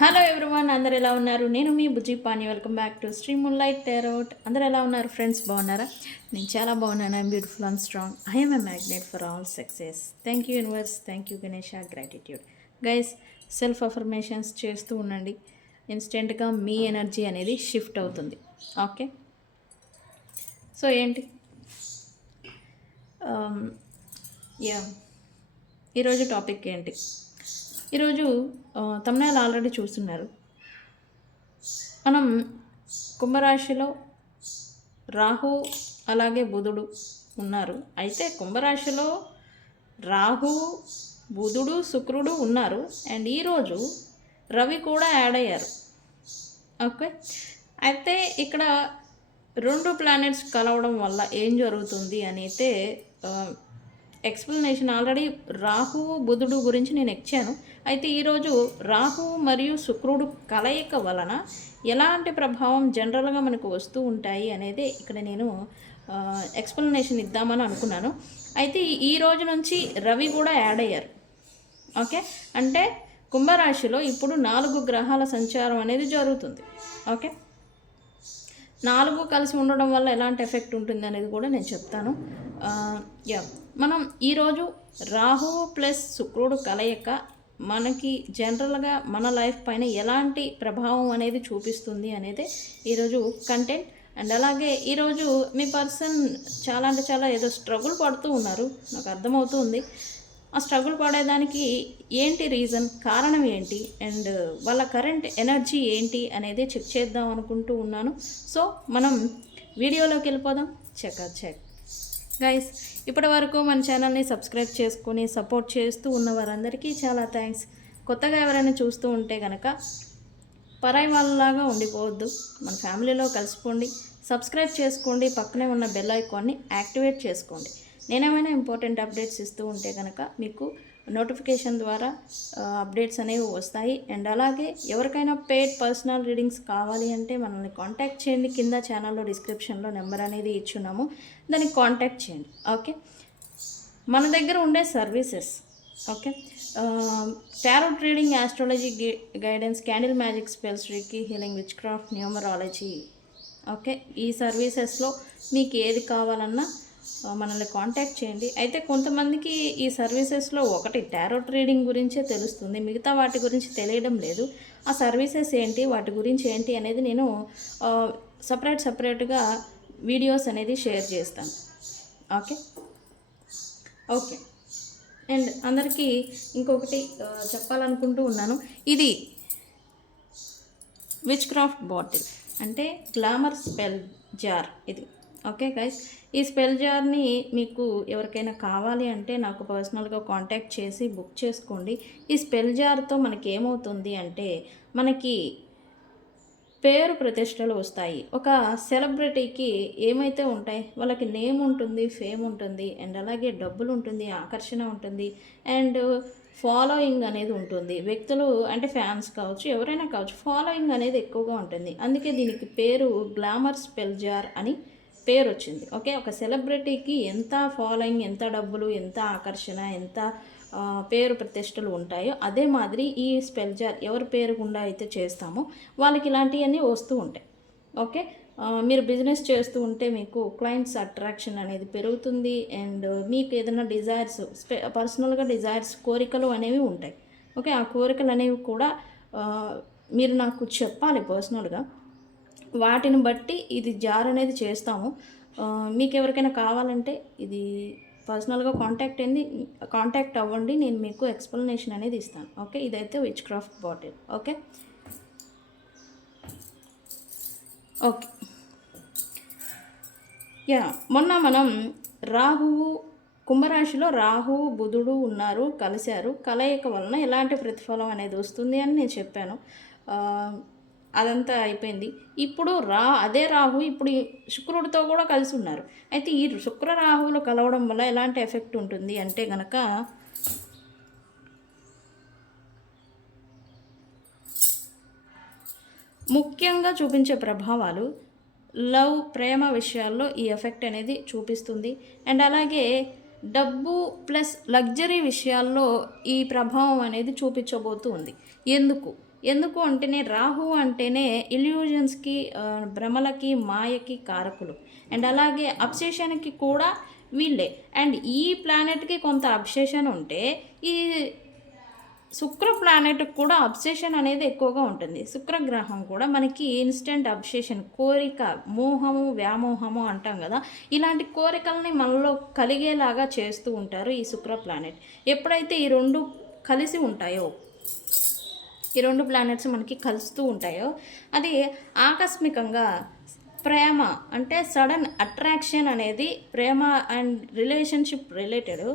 Hello everyone, అందరు ఎలా ఉన్నారు? నేను మీ Bujji Pani. Welcome back to Sri moonlight tarot. అందరు ఎలా ఉన్నారు ఫ్రెండ్స్? బాగున్నారా? నేను చాలా బాగున్నాను. I'm beautiful and strong. I'm a magnet for all success. Thank you universe, thank you Ganesha, gratitude. Guys, self affirmations చేస్తూ ఉండండి. ఇన్స్టెంట్గా మీ ఎనర్జీ అనేది షిఫ్ట్ అవుతుంది. ఓకే, సో ఏంటి యా ఈరోజు టాపిక్ ఏంటి? ఈరోజు తమిళనాడు ఆల్రెడీ చూస్తున్నారు. మనం కుంభరాశిలో రాహు అలాగే బుధుడు ఉన్నారు. అయితే కుంభరాశిలో రాహు, బుధుడు, శుక్రుడు ఉన్నారు. అండ్ ఈరోజు రవి కూడా యాడ్ అయ్యారు. ఓకే, అయితే ఇక్కడ రెండు ప్లానెట్స్ కలవడం వల్ల ఏం జరుగుతుంది అని అయితే ఎక్స్ప్లెనేషన్ ఆల్రెడీ రాహు బుధుడు గురించి నేను ఇచ్చాను. అయితే ఈరోజు రాహు మరియు శుక్రుడు కలయిక వలన ఎలాంటి ప్రభావం జనరల్గా మనకు వస్తూ ఉంటాయి అనేది ఇక్కడ నేను ఎక్స్ప్లెనేషన్ ఇద్దామని అనుకున్నాను. అయితే ఈ రోజు నుంచి రవి కూడా యాడ్ అయ్యారు. ఓకే, అంటే కుంభరాశిలో ఇప్పుడు 4 గ్రహాల సంచారం అనేది జరుగుతుంది. ఓకే, 4 కలిసి ఉండడం వల్ల ఎలాంటి ఎఫెక్ట్ ఉంటుంది అనేది కూడా నేను చెప్తాను. మనం ఈరోజు రాహు ప్లస్ శుక్రుడు కలయిక మనకి జనరల్గా మన లైఫ్ పైన ఎలాంటి ప్రభావం అనేది చూపిస్తుంది అనేది ఈరోజు కంటెంట్. అండ్ అలాగే ఈరోజు మీ పర్సన్ చాలా అంటే చాలా ఏదో స్ట్రగుల్ పడుతూ ఉన్నారు, నాకు అర్థమవుతుంది. ఆ స్ట్రగుల్ పడేదానికి ఏంటి రీజన్, కారణం ఏంటి, అండ్ వాళ్ళ కరెంట్ ఎనర్జీ ఏంటి అనేది చెక్ చేద్దాం అనుకుంటూ ఉన్నాను. సో మనం వీడియోలోకి వెళ్ళిపోదాం. చెక్ గైస్, ఇప్పటి వరకు మన ఛానల్ని సబ్స్క్రైబ్ చేసుకొని సపోర్ట్ చేస్తూ ఉన్న వారందరికీ చాలా థ్యాంక్స్. కొత్తగా ఎవరైనా చూస్తూ ఉంటే కనుక పరాయి వాళ్ళలాగా ఉండిపోవద్దు, మన ఫ్యామిలీలో కలిసిపోండి. సబ్స్క్రైబ్ చేసుకోండి, పక్కనే ఉన్న బెల్ ఐకాన్ని యాక్టివేట్ చేసుకోండి. నేనేమైనా ఇంపార్టెంట్ అప్డేట్స్ ఇస్తూ ఉంటే కనుక మీకు నోటిఫికేషన్ ద్వారా అప్డేట్స్ అనేవి వస్తాయి. అండ్ అలాగే ఎవరికైనా పెయిడ్ పర్సనల్ రీడింగ్స్ కావాలి అంటే మనల్ని కాంటాక్ట్ చేయండి. కింద ఛానల్లో డిస్క్రిప్షన్లో నెంబర్ అనేది ఇచ్చున్నాము, దానికి కాంటాక్ట్ చేయండి. ఓకే, మన దగ్గర ఉండే services okay, tarot reading, astrology guidance, candle magic, spells, reiki healing, which craft, numerology. Okay, ఈ సర్వీసెస్లో మీకు ఏది కావాలన్నా మనల్ని కాంటాక్ట్ చేయండి. అయితే కొంతమందికి ఈ సర్వీసెస్లో ఒకటి టారోట్ రీడింగ్ గురించే తెలుస్తుంది, మిగతా వాటి గురించి తెలియడం లేదు. ఆ సర్వీసెస్ ఏంటి, వాటి గురించి ఏంటి అనేది నేను సపరేట్గా వీడియోస్ అనేది షేర్ చేస్తాను. ఓకే ఓకే అండ్ అందరికీ ఇంకొకటి చెప్పాలనుకుంటూ ఉన్నాను. ఇది విచ్ క్రాఫ్ట్ బాటిల్ అంటే గ్లామర్ స్పెల్ జార్ ఇది. ఓకే గైస్, ఈ స్పెల్ జార్ని మీకు ఎవరికైనా కావాలి అంటే నాకు పర్సనల్గా కాంటాక్ట్ చేసి బుక్ చేసుకోండి. ఈ స్పెల్ జార్తో మనకి ఏమవుతుంది అంటే మనకి పేరు ప్రతిష్టలు వస్తాయి. ఒక సెలబ్రిటీకి ఏమైతే ఉంటాయి, వాళ్ళకి నేమ్ ఉంటుంది, ఫేమ్ ఉంటుంది, అండ్ అలాగే డబ్బులు ఉంటుంది, ఆకర్షణ ఉంటుంది, అండ్ ఫాలోయింగ్ అనేది ఉంటుంది. వ్యక్తులు అంటే ఫ్యాన్స్ కావచ్చు, ఎవరైనా కావచ్చు, ఫాలోయింగ్ అనేది ఎక్కువగా ఉంటుంది. అందుకే దీనికి పేరు గ్లామర్ స్పెల్ జార్ అని పేరు వచ్చింది. ఓకే, ఒక సెలబ్రిటీకి ఎంత ఫాలోయింగ్, ఎంత డబ్బులు, ఎంత ఆకర్షణ, ఎంత పేరు ప్రతిష్టలు ఉంటాయో అదే మాదిరి ఈ స్పెల్ జార్ ఎవరి పేరు గుండా అయితే చేస్తామో వాళ్ళకి ఇలాంటివన్నీ వస్తూ ఉంటాయి. ఓకే, మీరు బిజినెస్ చేస్తూ ఉంటే మీకు క్లయింట్స్ అట్రాక్షన్ అనేది పెరుగుతుంది. అండ్ మీకు ఏదైనా డిజైర్స్, పర్సనల్గా డిజైర్స్, కోరికలు అనేవి ఉంటాయి. ఓకే, ఆ కోరికలు అనేవి కూడా మీరు నాకు చెప్పాలి పర్సనల్గా. వాటిని బట్టి ఇది జార్ అనేది చేస్తాము. మీకు ఎవరికైనా కావాలంటే ఇది పర్సనల్గా కాంటాక్ట్ అవ్వండి, నేను మీకు ఎక్స్ప్లెనేషన్ అనేది ఇస్తాను. ఓకే, ఇదైతే which craft bottle. Okay okay మొన్న మనం రాహువు, కుంభరాశిలో రాహు బుధుడు ఉన్నారు, కలిశారు. కలయిక వలన ఎలాంటి ప్రతిఫలం అనేది వస్తుంది అని నేను చెప్పాను. అదంతా అయిపోయింది. ఇప్పుడు అదే రాహు ఇప్పుడు శుక్రుడితో కూడా కలిసి ఉన్నారు. అయితే ఈ శుక్ర రాహువులు కలవడం వల్ల ఎలాంటి ఎఫెక్ట్ ఉంటుంది అంటే గనక ముఖ్యంగా చూపించే ప్రభావాలు లవ్, ప్రేమ విషయాల్లో ఈ ఎఫెక్ట్ అనేది చూపిస్తుంది. అండ్ అలాగే డబ్బు ప్లస్ లగ్జరీ విషయాల్లో ఈ ప్రభావం అనేది చూపించబోతూ ఉంది. ఎందుకు? ఎందుకు అంటేనే రాహు అంటేనే ఇల్యూజన్స్కి, భ్రమలకి, మాయకి కారకులు. అండ్ అలాగే అబ్సెషన్కి కూడా వీళ్ళే. అండ్ ఈ ప్లానెట్కి కొంత అబ్సెషన్ ఉంటే ఈ శుక్ర ప్లానెట్కి కూడా అబ్సెషన్ అనేది ఎక్కువగా ఉంటుంది. శుక్రగ్రహం కూడా మనకి ఇన్స్టెంట్ అబ్సెషన్, కోరిక, మోహము, వ్యామోహము అంటాం కదా, ఇలాంటి కోరికల్ని మనలో కలిగేలాగా చేస్తూ ఉంటారు ఈ శుక్ర ప్లానెట్. ఎప్పుడైతే ఈ రెండు కలిసి ఉంటాయో, ఈ రెండు ప్లానెట్స్ మనకి కలుస్తూ ఉంటాయో, అది ఆకస్మికంగా ప్రేమ అంటే సడన్ అట్రాక్షన్ అనేది, ప్రేమ అండ్ రిలేషన్షిప్ రిలేటెడ్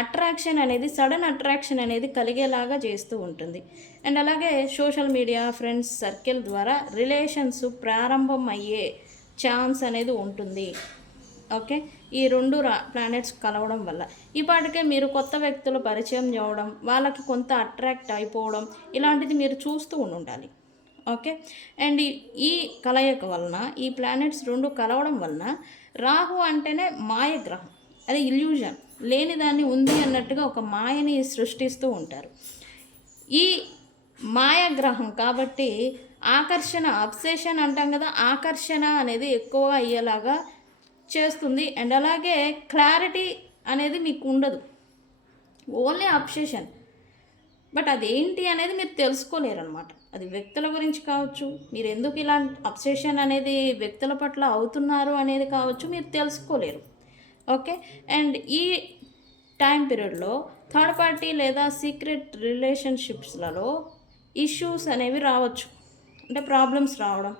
అట్రాక్షన్ అనేది, సడన్ అట్రాక్షన్ అనేది కలిగేలాగా చేస్తూ ఉంటుంది. అండ్ అలాగే సోషల్ మీడియా, ఫ్రెండ్స్ సర్కిల్ ద్వారా రిలేషన్స్ ప్రారంభం అయ్యే ఛాన్స్ అనేది ఉంటుంది. ఓకే, ఈ రెండు ప్లానెట్స్ కలవడం వల్ల ఇప్పటికే మీరు కొత్త వ్యక్తులు పరిచయం చేయడం, వాళ్ళకి కొంత అట్రాక్ట్ అయిపోవడం, ఇలాంటిది మీరు చూస్తూ ఉండాలి. ఓకే, అండ్ ఈ కలయిక వలన, ఈ ప్లానెట్స్ రెండు కలవడం వలన, రాహు అంటేనే మాయ గ్రహం, అది ఇల్యూజన్, లేని దాన్ని ఉంది అన్నట్టుగా ఒక మాయని సృష్టిస్తూ ఉంటారు. ఈ మాయ గ్రహం కాబట్టి ఆకర్షణ, అబ్సెషన్ అంటాం కదా, ఆకర్షణ అనేది ఎక్కువ అయ్యేలాగా చేస్తుంది. అండ్ అలాగే క్లారిటీ అనేది మీకు ఉండదు, ఓన్లీ అబ్సెషన్. బట్ అదేంటి అనేది మీరు తెలుసుకోలేరు అనమాట. అది వ్యక్తుల గురించి కావచ్చు, మీరు ఎందుకు ఇలా అబ్సెషన్ అనేది వ్యక్తుల పట్ల అవుతున్నారు అనేది కావచ్చు, మీరు తెలుసుకోలేరు. ఓకే, అండ్ ఈ టైం పీరియడ్లో థర్డ్ పార్టీ లేదా సీక్రెట్ రిలేషన్షిప్స్లలో ఇష్యూస్ అనేవి రావచ్చు, అంటే ప్రాబ్లమ్స్ రావడం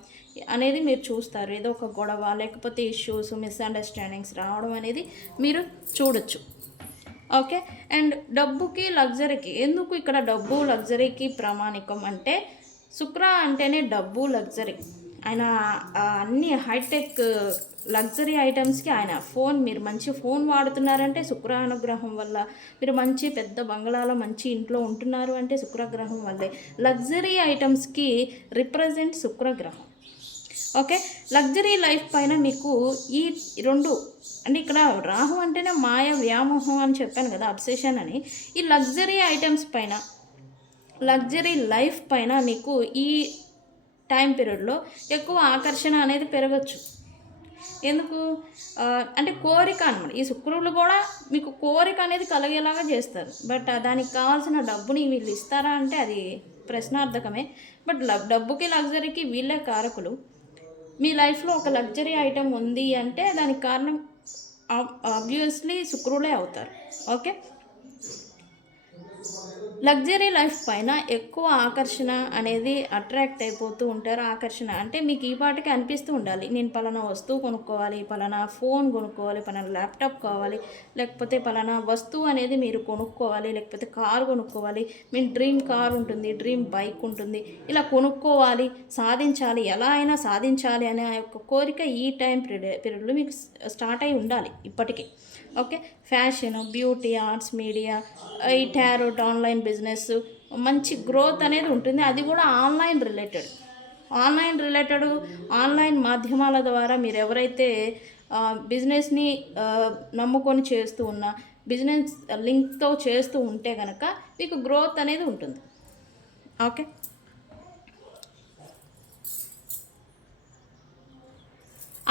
అనేది మీరు చూస్తారు. ఏదో ఒక గొడవ, లేకపోతే ఇష్యూస్, మిస్అండర్స్టాండింగ్స్ రావడం అనేది మీరు చూడొచ్చు. ఓకే, అండ్ డబ్బుకి, లగ్జరీకి, ఎందుకు ఇక్కడ డబ్బు లగ్జరీకి ప్రామాణికం అంటే, శుక్ర అంటేనే డబ్బు, లగ్జరీ. ఆయన అన్ని హైటెక్ లగ్జరీ ఐటమ్స్కి ఆయన ఫోన్, మీరు మంచి ఫోన్ వాడుతున్నారంటే శుక్ర అనుగ్రహం వల్ల, మీరు మంచి పెద్ద బంగ్లాలో మంచి ఇంట్లో ఉంటున్నారు అంటే శుక్రగ్రహం వల్లే. లగ్జరీ ఐటమ్స్కి రిప్రజెంట్ శుక్రగ్రహం. ఓకే, లగ్జరీ లైఫ్ పైన మీకు ఈ రెండు, అంటే ఇక్కడ రాహు అంటేనే మాయ, వ్యామోహం అని చెప్పాను కదా, అబ్సెషన్ అని. ఈ లగ్జరీ ఐటమ్స్ పైన, లగ్జరీ లైఫ్ పైన మీకు ఈ టైం పీరియడ్లో ఎక్కువ ఆకర్షణ అనేది పెరగచ్చు. ఎందుకు అంటే కోరిక అనమాట. ఈ శుక్రులు కూడా మీకు కోరిక అనేది కలిగేలాగా చేస్తారు. బట్ దానికి కావాల్సిన డబ్బుని వీళ్ళు ఇస్తారా అంటే అది ప్రశ్నార్థకమే. బట్ డబ్బుకి, లగ్జరీకి వీళ్ళే కారకులు. మీ లైఫ్లో ఒక లగ్జరీ ఐటెం ఉంది అంటే దానికి కారణం ఆబ్వియస్లీ శుక్రులే అవుతారు. ఓకే, లగ్జరీ లైఫ్ పైన ఎక్కువ ఆకర్షణ అనేది అట్రాక్ట్ అయిపోతూ ఉంటారు. ఆకర్షణ అంటే మీకు ఈ పాటికి అనిపిస్తూ ఉండాలి, నేను పలానా వస్తువు కొనుక్కోవాలి, పలానా ఫోన్ కొనుక్కోవాలి, పలానా ల్యాప్టాప్ కావాలి, లేకపోతే పలానా వస్తువు అనేది మీరు కొనుక్కోవాలి, లేకపోతే కారు కొనుక్కోవాలి, మీ డ్రీమ్ కార్ ఉంటుంది, డ్రీమ్ బైక్ ఉంటుంది, ఇలా కొనుక్కోవాలి, సాధించాలి, ఎలా అయినా సాధించాలి అనే ఒక కోరిక ఈ టైం పీరియడ్లో మీకు స్టార్ట్ అయి ఉండాలి ఇప్పటికీ. Okay, fashion, beauty, arts, media, ఈ టారోట్, ఆన్లైన్ బిజినెస్, మంచి గ్రోత్ అనేది ఉంటుంది. అది కూడా ఆన్లైన్ రిలేటెడ్, ఆన్లైన్ మాధ్యమాల ద్వారా మీరు ఎవరైతే బిజినెస్ని నమ్ముకొని చేస్తూ ఉన్న, బిజినెస్ లింక్తో చేస్తూ ఉంటే కనుక మీకు గ్రోత్ అనేది ఉంటుంది. ఓకే,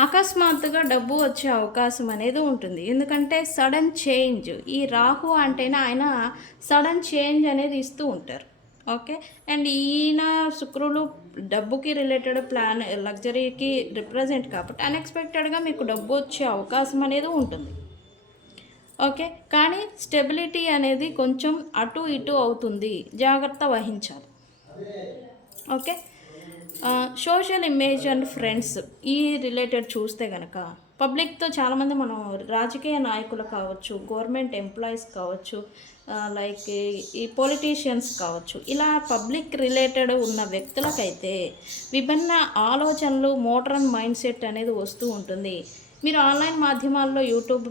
అకస్మాత్తుగా డబ్బు వచ్చే అవకాశం అనేది ఉంటుంది. ఎందుకంటే సడన్ చేంజ్, ఈ రాహు అంటేనే ఆయన సడన్ చేంజ్ అనేది ఇస్తూ ఉంటారు. ఓకే, అండ్ ఈయన శుక్రులు డబ్బుకి రిలేటెడ్ ప్లాన్, లగ్జరీకి రిప్రజెంట్ కాబట్టి అన్ఎక్స్పెక్టెడ్గా మీకు డబ్బు వచ్చే అవకాశం అనేది ఉంటుంది. ఓకే, కానీ స్టెబిలిటీ అనేది కొంచెం అటు ఇటు అవుతుంది, జాగ్రత్త వహించాలి. Okay, social image and friends ఈ రిలేటెడ్ చూస్తే కనుక పబ్లిక్తో చాలామంది, మనం రాజకీయ నాయకులు కావచ్చు, గవర్నమెంట్ ఎంప్లాయీస్ కావచ్చు, లైక్ ఈ పొలిటీషియన్స్ కావచ్చు, ఇలా పబ్లిక్ రిలేటెడ్ ఉన్న వ్యక్తులకైతే విభిన్న ఆలోచనలు, మోడర్న్ మైండ్ సెట్ అనేది వస్తూ ఉంటుంది. మీరు ఆన్లైన్ మాధ్యమాల్లో యూట్యూబ్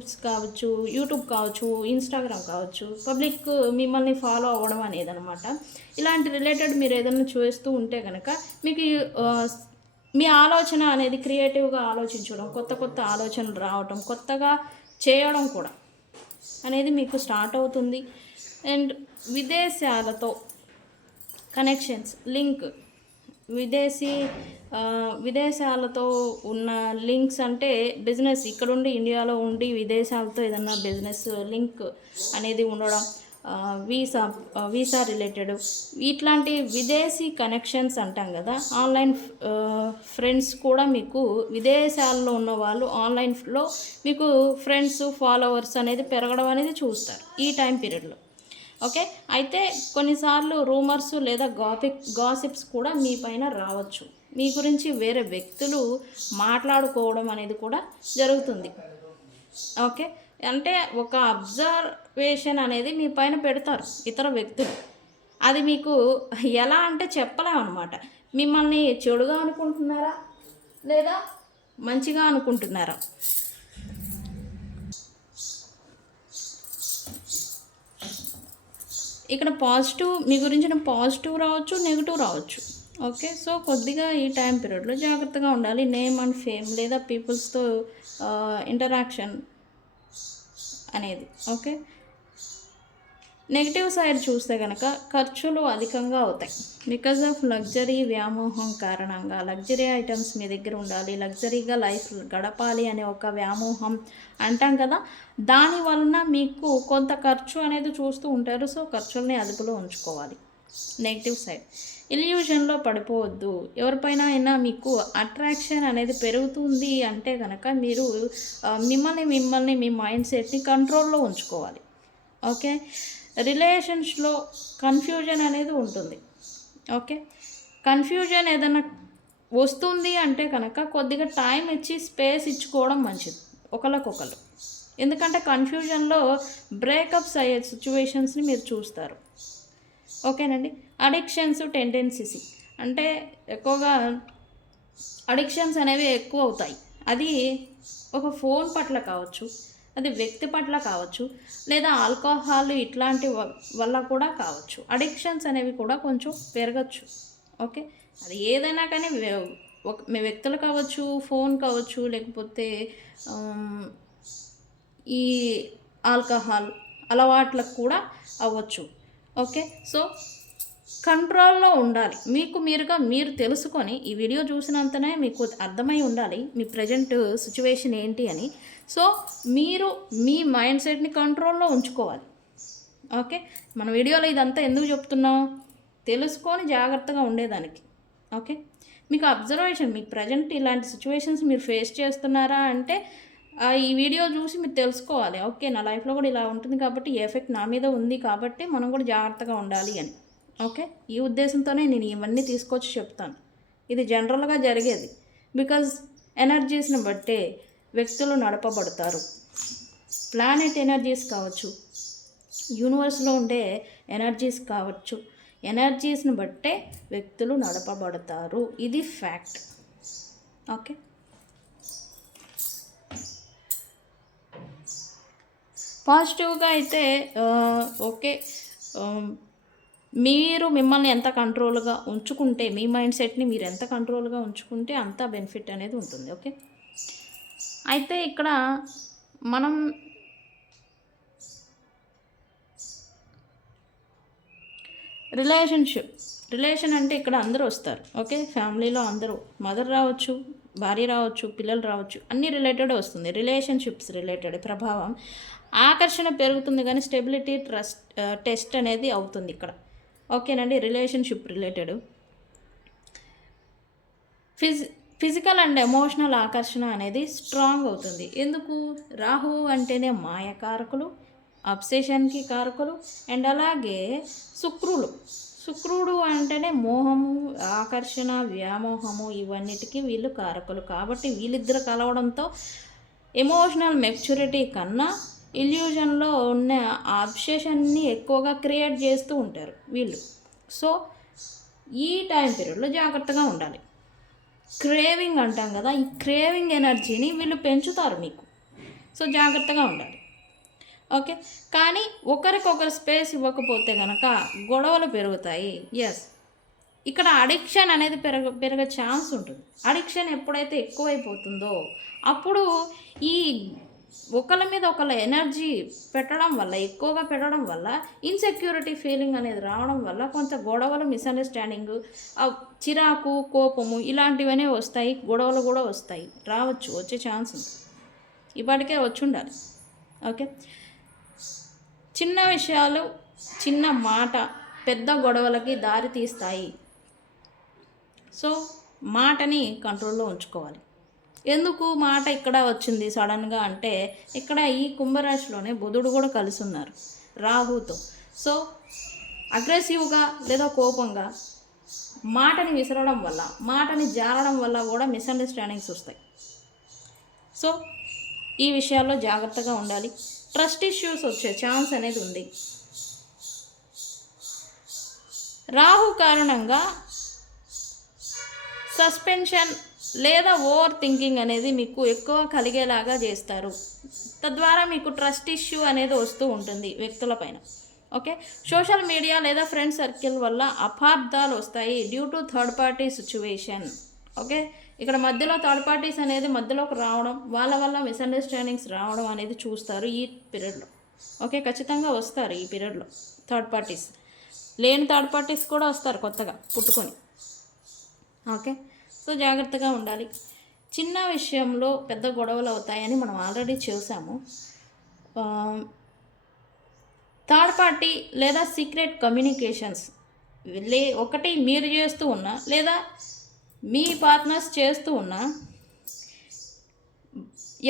కావచ్చు, ఇన్స్టాగ్రామ్ కావచ్చు, పబ్లిక్ మిమ్మల్ని ఫాలో అవ్వడం అనేది అనమాట. ఇలాంటి రిలేటెడ్ మీరు ఏదైనా చూస్తూ ఉంటే కనుక మీకు మీ ఆలోచన అనేది క్రియేటివ్గా ఆలోచించడం, కొత్త ఆలోచనలు రావడం, కొత్తగా చేయడం కూడా అనేది మీకు స్టార్ట్ అవుతుంది. అండ్ విదేశాలతో కనెక్షన్స్, లింక్, విదేశీ విదేశాలతో ఉన్న లింక్స్ అంటే బిజినెస్ ఇక్కడుండి ఇండియాలో ఉండి విదేశాలతో ఏదన్నా బిజినెస్ లింక్ అనేది ఉండడం, వీసా రిలేటెడ్ ఇట్లాంటి విదేశీ కనెక్షన్స్ అంటాం కదా. ఆన్లైన్ ఫ్రెండ్స్ కూడా మీకు విదేశాల్లో ఉన్న వాళ్ళు ఆన్లైన్లో మీకు ఫ్రెండ్స్ ఫాలోవర్స్ అనేది పెరగడం అనేది చూస్తారు ఈ టైం పీరియడ్లో. ఓకే, అయితే కొన్నిసార్లు రూమర్స్ లేదా గాసిప్స్ కూడా మీ పైన రావచ్చు. మీ గురించి వేరే వ్యక్తులు మాట్లాడుకోవడం అనేది కూడా జరుగుతుంది. ఓకే, అంటే ఒక అబ్జర్వేషన్ అనేది మీ పైన పెడతారు ఇతర వ్యక్తులు. అది మీకు ఎలా అంటే చెప్పలేమన్నమాట. మిమ్మల్ని చెడుగా అనుకుంటున్నారా లేదా మంచిగా అనుకుంటున్నారా? ఇక్కడ పాజిటివ్, మీ గురించిన పాజిటివ్ రావచ్చు, నెగిటివ్ రావచ్చు. ఓకే, సో కొద్దిగా ఈ టైం పీరియడ్లో జాగ్రత్తగా ఉండాలి. నేమ్ అండ్ ఫేమ్ లేదా పీపుల్స్తో ఇంటరాక్షన్ అనేది. ఓకే, నెగిటివ్ సైడ్ చూస్తే కనుక ఖర్చులు అధికంగా అవుతాయి. బికాజ్ ఆఫ్ లగ్జరీ వ్యామోహం కారణంగా లగ్జరీ ఐటమ్స్ మీ దగ్గర ఉండాలి, లగ్జరీగా లైఫ్ గడపాలి అనే ఒక వ్యామోహం అంటాం కదా. దాని వలన మీకు కొంత ఖర్చు అనేది చూస్తూ ఉంటారు. సో ఖర్చుల్ని అదుపులో ఉంచుకోవాలి. నెగిటివ్ సైడ్, ఇల్యూషన్లో పడిపోవద్దు. ఎవరిపైన అయినా మీకు అట్రాక్షన్ అనేది పెరుగుతుంది అంటే కనుక మీరు మిమ్మల్ని మీ మైండ్ సెట్ని కంట్రోల్లో ఉంచుకోవాలి. ఓకే, రిలేషన్స్లో కన్ఫ్యూజన్ అనేది ఉంటుంది. ఓకే, కన్ఫ్యూజన్ ఏదైనా వస్తుంది అంటే కనుక కొద్దిగా టైం ఇచ్చి స్పేస్ ఇచ్చుకోవడం మంచిది ఒకరికొకరు. ఎందుకంటే కన్ఫ్యూజన్లో బ్రేకప్స్ అయ్యే సిచ్యువేషన్స్ని మీరు చూస్తారు. ఓకేనండి. అడిక్షన్స్, టెండెన్సీస్ అంటే ఎక్కువగా అడిక్షన్స్ అనేవి ఎక్కువ అవుతాయి. అది ఒక ఫోన్ పట్ల కావచ్చు, అది వ్యక్తి పట్ల కావచ్చు, లేదా ఆల్కహాల్ ఇట్లాంటి వల్ల కూడా కావచ్చు. అడిక్షన్స్ అనేవి కూడా కొంచెం పెరగచ్చు. ఓకే, అది ఏదైనా కానీ మీ వ్యక్తులు కావచ్చు, ఫోన్ కావచ్చు, లేకపోతే ఈ ఆల్కహాల్ అలవాట్లకు కూడా అవ్వచ్చు. ఓకే, సో కంట్రోల్లో ఉండాలి. మీరు తెలుసుకొని ఈ వీడియో చూసినంతనే మీకు అర్థమై ఉండాలి మీ ప్రజెంట్ సిచ్యువేషన్ ఏంటి అని. సో మీరు మీ మైండ్ సెట్ని కంట్రోల్లో ఉంచుకోవాలి. ఓకే, మన వీడియోలో ఇదంతా ఎందుకు చెప్తున్నాం? తెలుసుకొని జాగ్రత్తగా ఉండేదానికి. ఓకే, మీకు అబ్జర్వేషన్, మీకు ప్రజెంట్ ఇలాంటి సిచ్యువేషన్స్ మీరు ఫేస్ చేస్తున్నారా అంటే ఈ వీడియో చూసి మీరు తెలుసుకోవాలి. ఓకే, నా లైఫ్లో కూడా ఇలా ఉంటుంది కాబట్టి ఈ ఎఫెక్ట్ నా మీద ఉంది కాబట్టి మనం కూడా జాగ్రత్తగా ఉండాలి అని. ఓకే, ఈ ఉద్దేశంతోనే నేను ఇవన్నీ తీసుకొచ్చి చెప్తాను. ఇది జనరల్గా జరిగేది. బికాజ్ ఎనర్జీస్ని బట్టే వ్యక్తులు నడపబడతారు. ప్లానెట్ ఎనర్జీస్ కావచ్చు, యూనివర్స్లో ఉండే ఎనర్జీస్ కావచ్చు, ఎనర్జీస్ని బట్టే వ్యక్తులు నడపబడతారు. ఇది ఫ్యాక్ట్. ఓకే, పాజిటివ్గా అయితే ఓకే, మీరు మిమ్మల్ని ఎంత కంట్రోల్గా ఉంచుకుంటే, మీ మైండ్ సెట్ని మీరు ఎంత కంట్రోల్గా ఉంచుకుంటే అంత బెనిఫిట్ అనేది ఉంటుంది. ఓకే, అయితే ఇక్కడ మనం రిలేషన్ అంటే ఇక్కడ అందరూ వస్తారు. ఓకే, ఫ్యామిలీలో అందరూ, మదర్ రావచ్చు, భార్య రావచ్చు, పిల్లలు రావచ్చు, అన్నీ రిలేటెడ్ వస్తుంది. రిలేషన్షిప్స్ రిలేటెడ్ ప్రభావం, ఆకర్షణ పెరుగుతుంది కానీ స్టెబిలిటీ, టెస్ట్ అనేది అవుతుంది ఇక్కడ. ఓకేనండి, relationship related physical and emotional ఆకర్షణ అనేది స్ట్రాంగ్ అవుతుంది. ఎందుకు? రాహువు అంటేనే మాయకారకులు, అబ్సెషన్కి కారకులు, అండ్ అలాగే శుక్రుడు అంటేనే మోహము, ఆకర్షణ, వ్యామోహము ఇవన్నిటికీ వీళ్ళు కారకులు. కాబట్టి వీళ్ళిద్దరు కలవడంతో ఎమోషనల్ మెచ్యూరిటీ కన్నా ఇల్యూజన్లో ఉన్న అబ్సెషన్ని ఎక్కువగా క్రియేట్ చేస్తూ ఉంటారు వీళ్ళు. సో ఈ టైం పీరియడ్లో జాగ్రత్తగా ఉండాలి. క్రేవింగ్ అంటాం కదా, ఈ క్రేవింగ్ ఎనర్జీని వీళ్ళు పెంచుతారు మీకు. సో జాగ్రత్తగా ఉండాలి. ఓకే, కానీ ఒకరికొకరు స్పేస్ ఇవ్వకపోతే కనుక గొడవలు పెరుగుతాయి. ఎస్, ఇక్కడ అడిక్షన్ అనేది పెరగే ఛాన్స్ ఉంటుంది. అడిక్షన్ ఎప్పుడైతే ఎక్కువైపోతుందో అప్పుడు ఈ ఒకళ్ళ మీద ఒకళ్ళ ఎనర్జీ పెట్టడం వల్ల, ఎక్కువగా పెట్టడం వల్ల ఇన్సెక్యూరిటీ ఫీలింగ్ అనేది రావడం వల్ల కొంత గొడవలు, మిస్అండర్స్టాండింగు, చిరాకు, కోపము ఇలాంటివనే వస్తాయి. గొడవలు కూడా వస్తాయి, రావచ్చు, వచ్చే ఛాన్స్ ఉంది. ఇప్పటికే వచ్చి ఉండాలి. ఓకే, చిన్న విషయాలు, చిన్న మాట పెద్ద గొడవలకి దారి తీస్తాయి. సో మాటని కంట్రోల్లో ఉంచుకోవాలి. ఎందుకు మాట ఇక్కడ వచ్చింది సడన్గా అంటే, ఇక్కడ ఈ కుంభరాశిలోనే బుధుడు కూడా కలిసి ఉన్నారు రాహుతో. సో అగ్రెసివ్గా లేదా కోపంగా మాటని విసరడం వల్ల, మాటని జారడం వల్ల కూడా మిస్అండర్స్టాండింగ్స్ వస్తాయి. సో ఈ విషయాల్లో జాగ్రత్తగా ఉండాలి. ట్రస్ట్ ఇష్యూస్ వచ్చే ఛాన్స్ అనేది ఉంది. రాహు కారణంగా సస్పెన్షన్ లేదా ఓవర్ థింకింగ్ అనేది మీకు ఎక్కువ కలిగేలాగా చేస్తారు. తద్వారా మీకు ట్రస్ట్ ఇష్యూ అనేది వస్తూ ఉంటుంది వ్యక్తులపైన. ఓకే, సోషల్ మీడియా లేదా ఫ్రెండ్ సర్కిల్ వల్ల అపార్థాలు వస్తాయి due to third party situation. Okay, ఇక్కడ మధ్యలో థర్డ్ పార్టీస్ అనేది మధ్యలోకి రావడం, వాళ్ళ వల్ల మిస్అండర్స్టాండింగ్స్ రావడం అనేది చూస్తారు ఈ పీరియడ్లో. ఓకే, ఖచ్చితంగా వస్తారు ఈ పీరియడ్లో థర్డ్ పార్టీస్. లేని థర్డ్ పార్టీస్ కూడా వస్తారు కొత్తగా పుట్టుకొని. ఓకే, సో జాగ్రత్తగా ఉండాలి. చిన్న విషయంలో పెద్ద గొడవలు అవుతాయని మనం ఆల్రెడీ చూసాము. థర్డ్ పార్టీ లేదా సీక్రెట్ కమ్యూనికేషన్స్ ఒకటి మీరు చేస్తూ ఉన్నా లేదా మీ పార్ట్నర్స్ చేస్తూ ఉన్నా,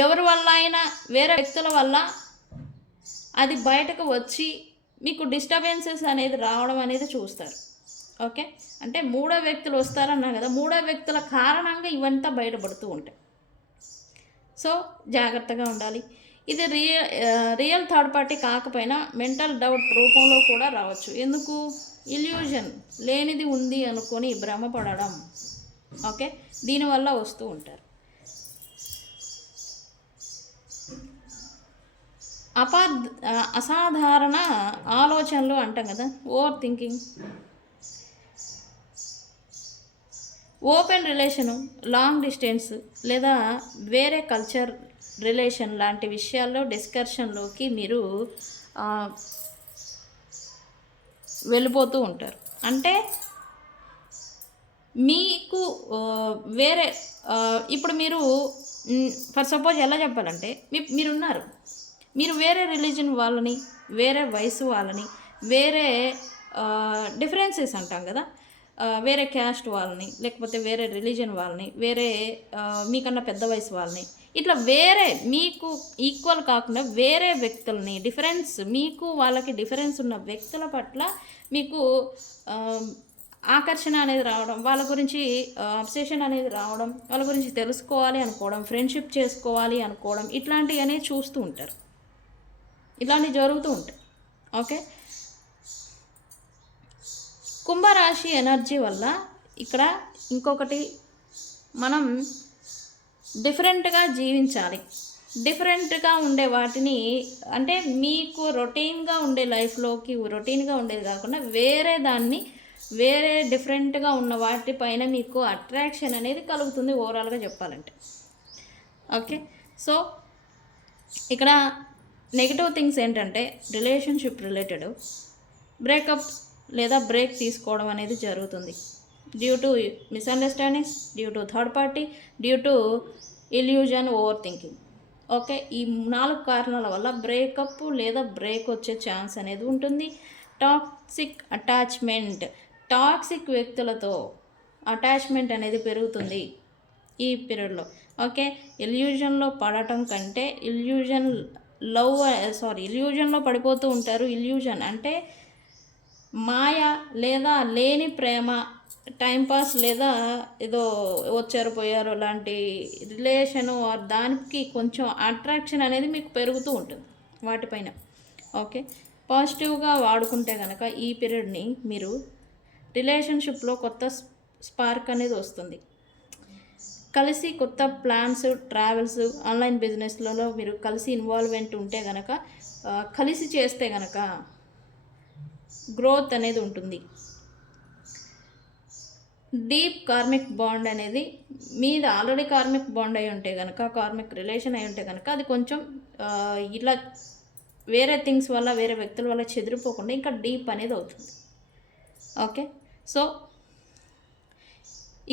ఎవరి వల్ల అయినా వేరే వ్యక్తుల వల్ల అది బయటకు వచ్చి మీకు డిస్టర్బెన్సెస్ అనేది రావడం అనేది చూస్తారు. ఓకే, అంటే మూడో వ్యక్తులు వస్తారన్నా కదా, మూడో వ్యక్తుల కారణంగా ఇవంతా బయటపడుతూ ఉంటాయి. సో జాగ్రత్తగా ఉండాలి. ఇది రియల్ థర్డ్ పార్టీ కాకపోయినా మెంటల్ డౌట్ రూపంలో కూడా రావచ్చు. ఎందుకు? ఇల్యూజన్, లేనిది ఉంది అనుకొని భ్రమపడడం. ఓకే, దీనివల్ల వస్తూ ఉంటారు. అసాధారణ ఆలోచనలు అంటాం కదా, over thinking. Open relation, long distance లేదా వేరే కల్చర్ రిలేషన్ లాంటి విషయాల్లో డిస్కషన్లోకి మీరు వెళ్ళిపోతూ ఉంటారు. అంటే మీకు వేరే ఇప్పుడు మీరు ఫర్ సపోజ్ ఎలా చెప్పాలంటే, మీరున్నారు, మీరు వేరే రిలీజన్ వాళ్ళని, వేరే వయసు వాళ్ళని, వేరే డిఫరెన్సెస్ అంటాం కదా, వేరే క్యాస్ట్ వాళ్ళని, లేకపోతే వేరే రిలీజన్ వాళ్ళని, వేరే మీకన్నా పెద్ద వయసు వాళ్ళని, ఇట్లా వేరే మీకు ఈక్వల్ కాకుండా వేరే వ్యక్తులని, డిఫరెన్స్ మీకు వాళ్ళకి డిఫరెన్స్ ఉన్న వ్యక్తుల పట్ల మీకు ఆకర్షణ అనేది రావడం, వాళ్ళ గురించి అబ్సెషన్ అనేది రావడం, వాళ్ళ గురించి తెలుసుకోవాలి అనుకోవడం, ఫ్రెండ్షిప్ చేసుకోవాలి అనుకోవడం, ఇట్లాంటివి అనేది చూస్తూ ఉంటారు. ఇట్లాంటివి జరుగుతూ ఉంటాయి. ఓకే, కుంభరాశి ఎనర్జీ వల్ల ఇక్కడ ఇంకొకటి, మనం డిఫరెంట్గా జీవించాలి. డిఫరెంట్గా ఉండే వాటిని, అంటే మీకు రొటీన్గా ఉండే లైఫ్లోకి రొటీన్గా ఉండేది కాకుండా వేరే దాన్ని, వేరే డిఫరెంట్గా ఉన్న వాటిపైన మీకు అట్రాక్షన్ అనేది కలుగుతుంది ఓవరాల్గా చెప్పాలంటే. ఓకే, సో ఇక్కడ నెగిటివ్ థింగ్స్ ఏంటంటే రిలేషన్షిప్ రిలేటెడ్ బ్రేకప్స్ లేదా బ్రేక్ తీసుకోవడం అనేది జరుగుతుంది due to misunderstandings, due to third party, due to illusion, over thinking. Okay, ఈ 4 కారణాల వల్ల బ్రేకప్ లేదా బ్రేక్ వచ్చే ఛాన్స్ అనేది ఉంటుంది. టాక్సిక్ అటాచ్మెంట్, టాక్సిక్ వ్యక్తులతో అటాచ్మెంట్ అనేది పెరుగుతుంది ఈ పీరియడ్లో. ఓకే, ఇల్యూజన్లో పడటం కంటే ఇల్యూజన్లో పడిపోతూ ఉంటారు. ఇల్యూజన్ అంటే మాయ లేదా లేని ప్రేమ, టైంపాస్ లేదా ఏదో వచ్చారు పోయారు లాంటి రిలేషను, దానికి కొంచెం అట్రాక్షన్ అనేది మీకు పెరుగుతూ ఉంటుంది వాటిపైన. ఓకే, పాజిటివ్గా వాడుకుంటే కనుక ఈ పీరియడ్ని మీరు రిలేషన్షిప్లో కొత్త స్పార్క్ అనేది వస్తుంది. కలిసి కొత్త ప్లాన్స్, ట్రావెల్స్, ఆన్లైన్ బిజినెస్లలో మీరు కలిసి ఇన్వాల్వ్మెంట్ ఉంటే కనుక, కలిసి చేస్తే కనుక గ్రోత్ అనేది ఉంటుంది. డీప్ కార్మిక్ బాండ్ అనేది మీది ఆల్రెడీ కార్మిక్ బాండ్ అయి ఉంటే కనుక, కార్మిక్ రిలేషన్ అయి ఉంటే కనుక, అది కొంచెం ఇలా వేరే థింగ్స్ వల్ల, వేరే వ్యక్తుల వల్ల చెదిరిపోకుండా ఇంకా డీప్ అనేది అవుతుంది. ఓకే. సో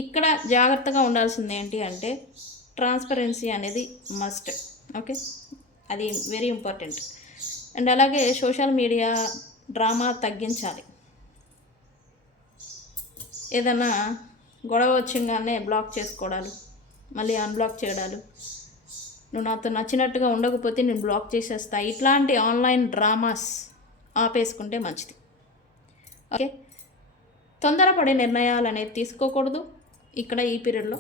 ఇక్కడ జాగ్రత్తగా ఉండాల్సింది ఏంటి అంటే ట్రాన్స్పరెన్సీ అనేది మస్ట్. ఓకే, అది వెరీ ఇంపార్టెంట్. అండ్ అలాగే సోషల్ మీడియా డ్రామా తగ్గించాలి. ఏదన్నా గొడవ వచ్చంగానే బ్లాక్ చేసుకోవడాలు, మళ్ళీ అన్బ్లాక్ చేయడాలు, నువ్వు నాతో నచ్చినట్టుగా ఉండకపోతే నేను బ్లాక్ చేసేస్తా, ఇట్లాంటి ఆన్లైన్ డ్రామాస్ ఆపేసుకుంటే మంచిది. ఓకే, తొందరపడే నిర్ణయాలు అనేది తీసుకోకూడదు ఇక్కడ ఈ పీరియడ్లో.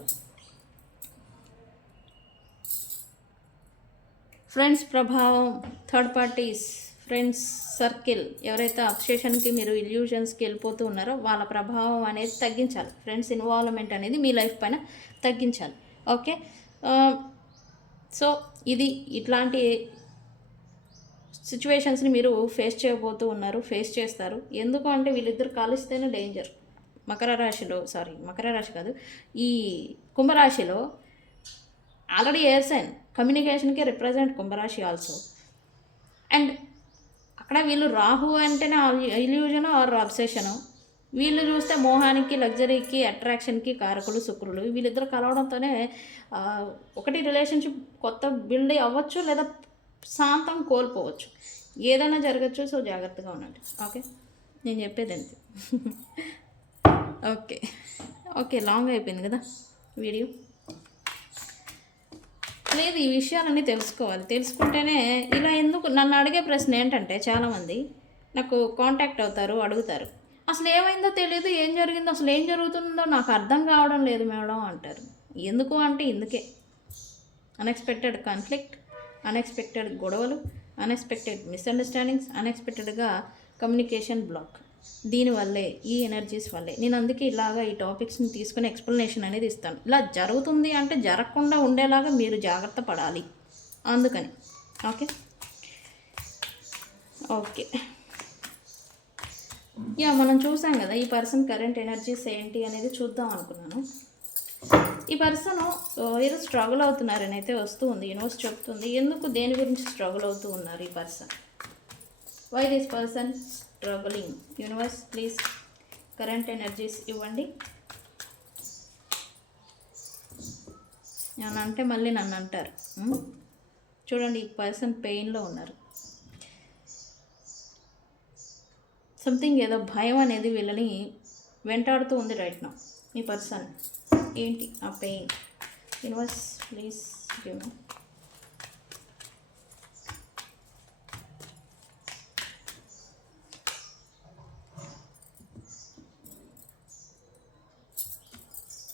ఫ్రెండ్స్ ప్రభావం, థర్డ్ పార్టీస్, ఫ్రెండ్స్ సర్కిల్, ఎవరైతే అబ్సెషన్కి మీరు ఇల్యూషన్స్కి వెళ్ళిపోతూ ఉన్నారో వాళ్ళ ప్రభావం అనేది తగ్గించాలి. ఫ్రెండ్స్ ఇన్వాల్వ్మెంట్ అనేది మీ లైఫ్ పైన తగ్గించాలి. ఓకే, సో ఇది ఇట్లాంటి సిచ్యువేషన్స్ని మీరు ఫేస్ చేయబోతూ ఉన్నారు, ఫేస్ చేస్తారు. ఎందుకు అంటే వీళ్ళిద్దరు కలిస్తేనే డేంజర్. మకర రాశి కాదు, ఈ కుంభరాశిలో ఆల్రెడీ ఎయిర్ సైన్, కమ్యూనికేషన్కి రిప్రజెంట్ కుంభరాశి ఆల్సో. అండ్ అక్కడ వీళ్ళు రాహు అంటేనే ఇల్యూజన్ ఆర్ అబ్సెషను. వీళ్ళు చూస్తే మోహానికి, లగ్జరీకి, అట్రాక్షన్కి కారకులు శుక్రులు. వీళ్ళిద్దరు కలవడంతోనే ఒకటి రిలేషన్షిప్ కొత్త బిల్డ్ అవ్వచ్చు, లేదా శాంతం కోల్పోవచ్చు, ఏదైనా జరగచ్చు. సో జాగ్రత్తగా ఉండండి. ఓకే, నేను చెప్పేది అంతే. ఓకే, లాంగ్ అయిపోయింది కదా వీడియో. లేదు, ఈ విషయాలన్నీ తెలుసుకోవాలి. తెలుసుకుంటేనే ఇలా. ఎందుకు నన్ను అడిగే ప్రశ్న ఏంటంటే, చాలామంది నాకు కాంటాక్ట్ అవుతారు, అడుగుతారు, అసలు ఏమైందో తెలియదు, ఏం జరిగిందో, అసలు ఏం జరుగుతుందో నాకు అర్థం కావడం లేదు మేడం అంటారు. ఎందుకు అంటే ఇందుకే అన్ఎక్స్పెక్టెడ్ కాన్ఫ్లిక్ట్, అన్ఎక్స్పెక్టెడ్ గొడవలు, అన్ఎక్స్పెక్టెడ్ మిస్అండర్స్టాండింగ్స్, అన్ఎక్స్పెక్టెడ్గా కమ్యూనికేషన్ బ్లాక్. దీనివల్లే, ఈ ఎనర్జీస్ వల్లే నేను అందుకే ఇలాగా ఈ టాపిక్స్ని తీసుకుని ఎక్స్ప్లెనేషన్ అనేది ఇస్తాను. ఇలా జరుగుతుంది అంటే జరగకుండా ఉండేలాగా మీరు జాగ్రత్త పడాలి, అందుకని. ఓకే, మనం చూసాం కదా ఈ పర్సన్ కరెంట్ ఎనర్జీస్ ఏంటి అనేది చూద్దాం అనుకున్నాను. ఈ పర్సన్ ఏదో స్ట్రగుల్ అవుతున్నారని అయితే వస్తూ ఉంది, యూనివర్స్ చెప్తుంది. ఎందుకు, దేని గురించి స్ట్రగుల్ అవుతూ ఉన్నారు ఈ person? Why this person struggling? Universe please current energies ఇవ్వండి. నన్ను అంటే మళ్ళీ నన్ను అంటారు. చూడండి, ఈ పర్సన్ పెయిన్లో ఉన్నారు. సంథింగ్, ఏదో భయం అనేది వీళ్ళని వెంటాడుతూ ఉంది రైట్ నౌ. ఈ పర్సన్ ఏంటి ఆ pain? Universe please give me.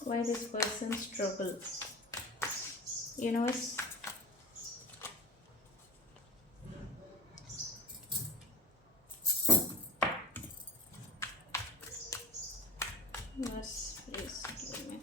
Why this person struggle? Universe, please give me.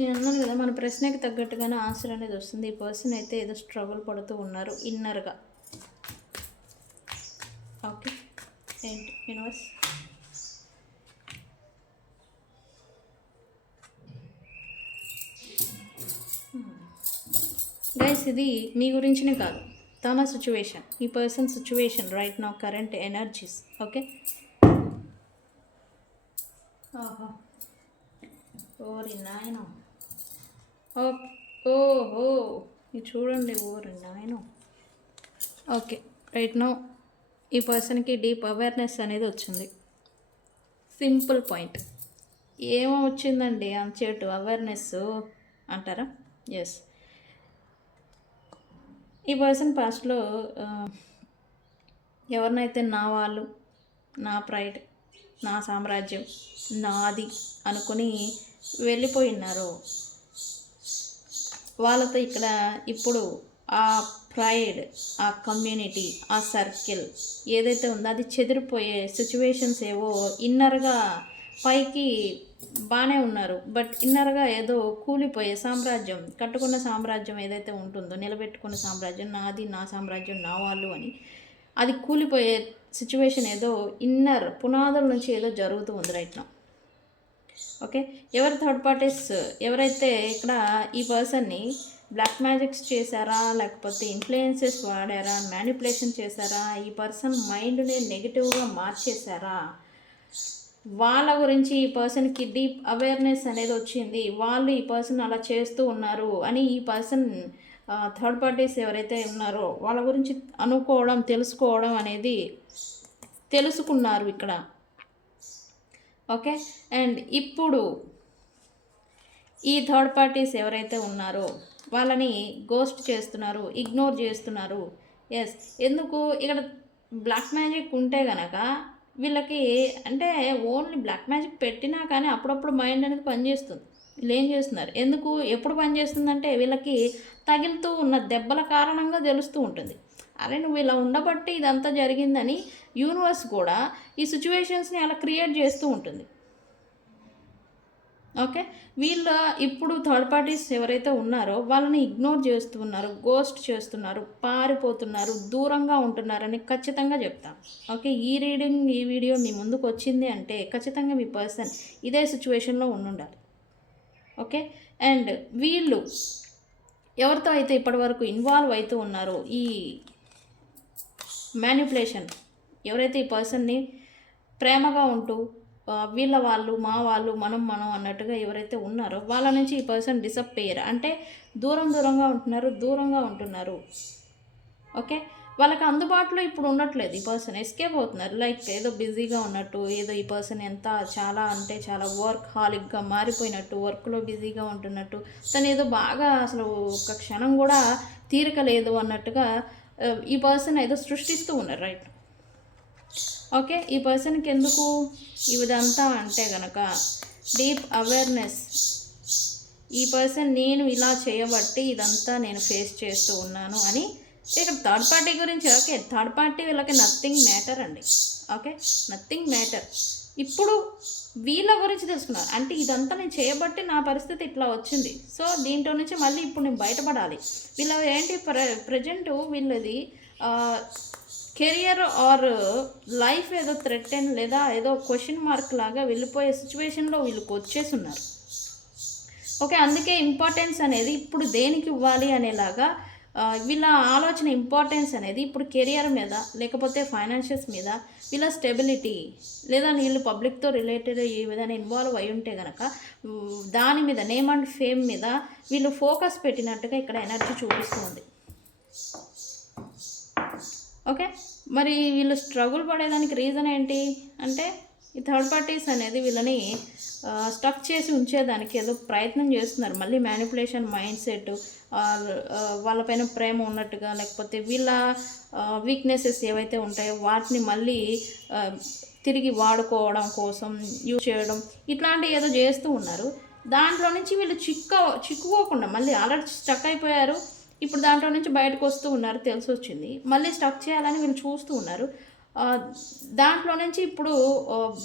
నేను అన్నాను కదా, మన ప్రశ్నకి తగ్గట్టుగానే ఆన్సర్ అనేది వస్తుంది. ఈ పర్సన్ అయితే ఏదో స్ట్రగుల్ పడుతూ ఉన్నారు ఇన్నర్గా. ఓకే, ఏంటి యూనివర్స్? గైస్, ఇది మీ గురించినే కాదు, తన సిచ్యువేషన్, ఈ person situation right now, current energies. Okay, ఓరి నాయన, ఓహో ఇది చూడండి, ఓరి నాయన. ఓకే, రైట్ నౌ ఈ పర్సన్కి డీప్ అవేర్నెస్ అనేది వచ్చింది. Simple point. ఏమో వచ్చిందండి అంచేటు అవేర్నెస్ అంటారా? ఎస్, ఈ పర్సన్ పాస్ట్లో ఎవరినైతే నా వాళ్ళు, నా ప్రైడ్, నా సామ్రాజ్యం, నాది అనుకుని వెళ్ళిపోయినారో వాళ్ళతో ఇక్కడ ఇప్పుడు ఆ ప్రైడ్, ఆ కమ్యూనిటీ, ఆ సర్కిల్ ఏదైతే ఉందో అది చెదిరిపోయే సిచ్యువేషన్స్ ఏవో ఇన్నర్గా పైకి బాగానే ఉన్నారు. బట్ ఇన్నర్‌గా ఏదో కూలిపోయే సామ్రాజ్యం, కట్టుకున్న సామ్రాజ్యం ఏదైతే ఉంటుందో, నిలబెట్టుకున్న సామ్రాజ్యం, నాది, నా సామ్రాజ్యం, నా వాళ్ళు అని, అది కూలిపోయే సిట్యుయేషన్ ఏదో ఇన్నర్ పునాదుల నుంచి ఏదో జరుగుతూ ఉంది రైట్ నౌ. ఓకే. ఎవరు థర్డ్ పార్టీస్ ఎవరైతే ఇక్కడ ఈ పర్సన్‌ని బ్లాక్ మ్యాజిక్స్ చేశారా? లేకపోతే ఇన్‌ఫ్లుయెన్సెస్ వాడారా? మ్యానిపులేషన్ చేశారా? ఈ పర్సన్ మైండ్‌ని నెగెటివ్‌గా మార్చేశారా? వాళ్ళ గురించి ఈ పర్సన్‌కి డీప్ అవేర్‌నెస్ అనేది వచ్చింది. వాళ్ళు ఈ పర్సన్ అలా చేస్తూ ఉన్నారు అని ఈ పర్సన్ థర్డ్ పార్టీస్ ఎవరైతే ఉన్నారో వాళ్ళ గురించి అనుకోవడం, తెలుసుకోవడం అనేది తెలుసుకున్నారు ఇక్కడ. ఓకే. అండ్ ఇప్పుడు ఈ థర్డ్ పార్టీస్ ఎవరైతే ఉన్నారో వాళ్ళని గోస్ట్ చేస్తున్నారు, ఇగ్నోర్ చేస్తున్నారు. ఎస్. ఎందుకు ఇక్కడ బ్లాక్ మ్యాజిక్ ఉంటే గనక వీళ్ళకి అంటే ఓన్లీ బ్లాక్ మ్యాజిక్ పెట్టినా కానీ అప్పుడప్పుడు మైండ్ అనేది పనిచేస్తుంది. వీళ్ళు ఏం చేస్తున్నారు, ఎందుకు ఎప్పుడు పనిచేస్తుందంటే వీళ్ళకి తగులుతూ ఉన్న దెబ్బల కారణంగా తెలుస్తూ ఉంటుంది. అరే నువ్వు ఇలా ఉండబట్టి ఇదంతా జరిగిందని యూనివర్స్ కూడా ఈ సిచ్యువేషన్స్ని అలా క్రియేట్ చేస్తూ ఉంటుంది. ఓకే. వీళ్ళు ఇప్పుడు థర్డ్ పార్టీస్ ఎవరైతే ఉన్నారో వాళ్ళని ఇగ్నోర్ చేస్తున్నారు, గోస్ట్ చేస్తున్నారు, పారిపోతున్నారు, దూరంగా ఉంటున్నారని ఖచ్చితంగా చెప్తాను. ఓకే. ఈ వీడియో మీ ముందుకు వచ్చింది అంటే ఖచ్చితంగా మీ పర్సన్ ఇదే సిచ్యువేషన్లో ఉండాలి. ఓకే. అండ్ వీళ్ళు ఎవరితో అయితే ఇప్పటివరకు ఇన్వాల్వ్ అవుతూ ఉన్నారో ఈ మ్యానిపులేషన్, ఎవరైతే ఈ పర్సన్ని ప్రేమగా ఉంటూ వీళ్ళ వాళ్ళు, మా వాళ్ళు, మనం అన్నట్టుగా ఎవరైతే ఉన్నారో వాళ్ళ నుంచి ఈ పర్సన్ డిసప్పేయర్ అంటే దూరంగా ఉంటున్నారు. ఓకే. వాళ్ళకి అందుబాటులో ఇప్పుడు ఉండట్లేదు. ఈ పర్సన్ ఎస్కేప్ అవుతున్నారు. లైక్ ఏదో బిజీగా ఉన్నట్టు, ఏదో ఈ పర్సన్ చాలా అంటే చాలా వర్క్ హాలిక్గా మారిపోయినట్టు, వర్క్లో బిజీగా ఉంటున్నట్టు, తను ఏదో బాగా అసలు ఒక క్షణం కూడా తీరిక లేదు అన్నట్టుగా ఈ పర్సన్ ఏదో సృష్టిస్తూ ఉన్నారు రైట్. ఓకే. ఈ పర్సన్కి ఎందుకు ఇదంతా అంటే కనుక డీప్ అవేర్నెస్. ఈ పర్సన్ నేను ఇలా చేయబట్టి ఇదంతా నేను ఫేస్ చేస్తూ ఉన్నాను అని ఇక్కడ థర్డ్ పార్టీ గురించి. ఓకే. థర్డ్ పార్టీ వీళ్ళకి నథింగ్ మ్యాటర్ అండి. ఓకే. Nothing matter. ఇప్పుడు వీళ్ళ గురించి తెలుసుకున్నారు అంటే ఇదంతా నేను చేయబట్టి నా పరిస్థితి ఇట్లా వచ్చింది. సో దీంట్లో నుంచి మళ్ళీ ఇప్పుడు నేను బయటపడాలి. వీళ్ళ ఏంటి ప్రజెంట్ వీళ్ళది కెరియర్ ఆర్ లైఫ్ ఏదో థ్రెటన్ లేదా ఏదో క్వశ్చన్ మార్క్ లాగా వెళ్ళిపోయే సిచ్యువేషన్లో వీళ్ళకి వచ్చేసి ఉన్నారు. ఓకే. అందుకే ఇంపార్టెన్స్ అనేది ఇప్పుడు దేనికి ఇవ్వాలి అనేలాగా వీళ్ళ ఆలోచన ఇంపార్టెన్స్ అనేది ఇప్పుడు కెరియర్ మీద, లేకపోతే ఫైనాన్షియల్స్ మీద, వీళ్ళ స్టెబిలిటీ, లేదా వీళ్ళు పబ్లిక్తో రిలేటెడ్ ఏ విధంగా ఇన్వాల్వ్ అయి ఉంటే కనుక దాని మీద, నేమ్ అండ్ ఫేమ్ మీద వీళ్ళు ఫోకస్ పెట్టినట్టుగా ఇక్కడ ఎనర్జీ చూపిస్తుంది. ఓకే. మరి వీళ్ళు స్ట్రగుల్ పడేదానికి రీజన్ ఏంటి అంటే ఈ థర్డ్ పార్టీస్ అనేది వీళ్ళని స్టక్ చేసి ఉంచేదానికి ఏదో ప్రయత్నం చేస్తున్నారు. మళ్ళీ మ్యానిపులేషన్ మైండ్ సెట్, వాళ్ళపైన ప్రేమ ఉన్నట్టుగా, లేకపోతే వీళ్ళ వీక్నెసెస్ ఏవైతే ఉంటాయో వాటిని మళ్ళీ తిరిగి వాడుకోవడం కోసం యూజ్ చేయడం, ఇట్లాంటివి ఏదో చేస్తూ ఉన్నారు. దాంట్లో నుంచి వీళ్ళు చిక్కుకోకుండా మళ్ళీ ఆల్రెడీ స్టక్ అయిపోయారు. ఇప్పుడు దాంట్లో నుంచి బయటకు వస్తూ ఉన్నారు, తెలిసి వచ్చింది. మళ్ళీ స్టక్ చేయాలని వీళ్ళు చూస్తూ ఉన్నారు. దాంట్లో నుంచి ఇప్పుడు